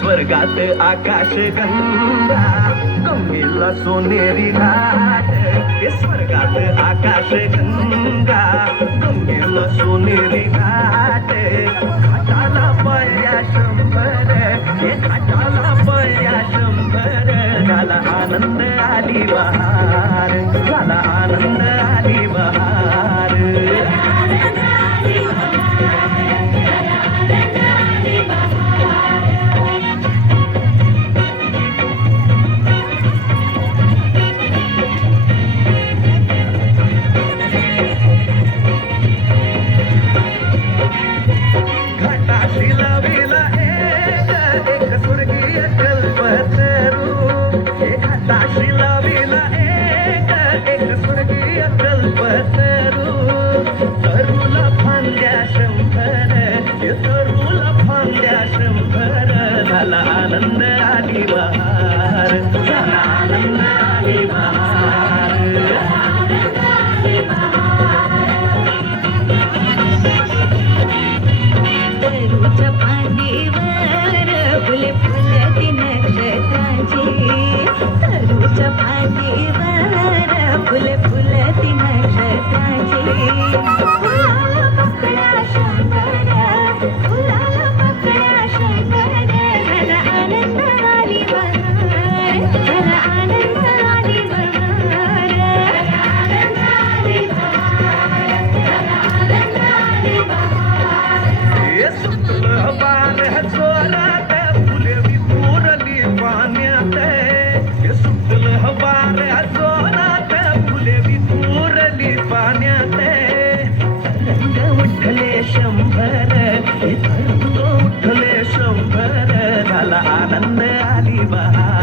स्वर्गात आकाश गंगा गंगेला सोनेरी घाट. हे स्वर्गात आकाश गंगा गंगेला सोनेरी घाट. घाटाला पळ्या शंभर, हे घाटाला पळ्या शंभर. झाला आनंद आली बहार, झाला आनंद आली बहार. घाटाशी लाविला एक स्वर्गीय कल्पतरू. हे घाटाशी लाविला एक स्वर्गीय कल्पतरू. तरुला फांद्या शंभर, हे तरुला फांद्या शंभर. झाला आनंद आली बहार, झाला आनंद आली बहार. तरूच्या फांदीवर फुले फुलती नक्षत्रांची. तरूच्या फांदीवर फुले फुलती नक्षत्रांची. फुलाला पकड्या शंकर, फुलाला पकड्या शंकर. जरा आनंद आली बहार, जरा आनंद आली बहार. जरा आनंद आली बहार, जरा आनंद आली बहार. सुटलं बार जोरात फुले विखुरली पाण्यात. हे सुटलं बार जोरात फुले विखुरली पाण्यात. तरंग उठले शंभर, हे तरंग उठले शंभर. झाला आनंद आली बहार.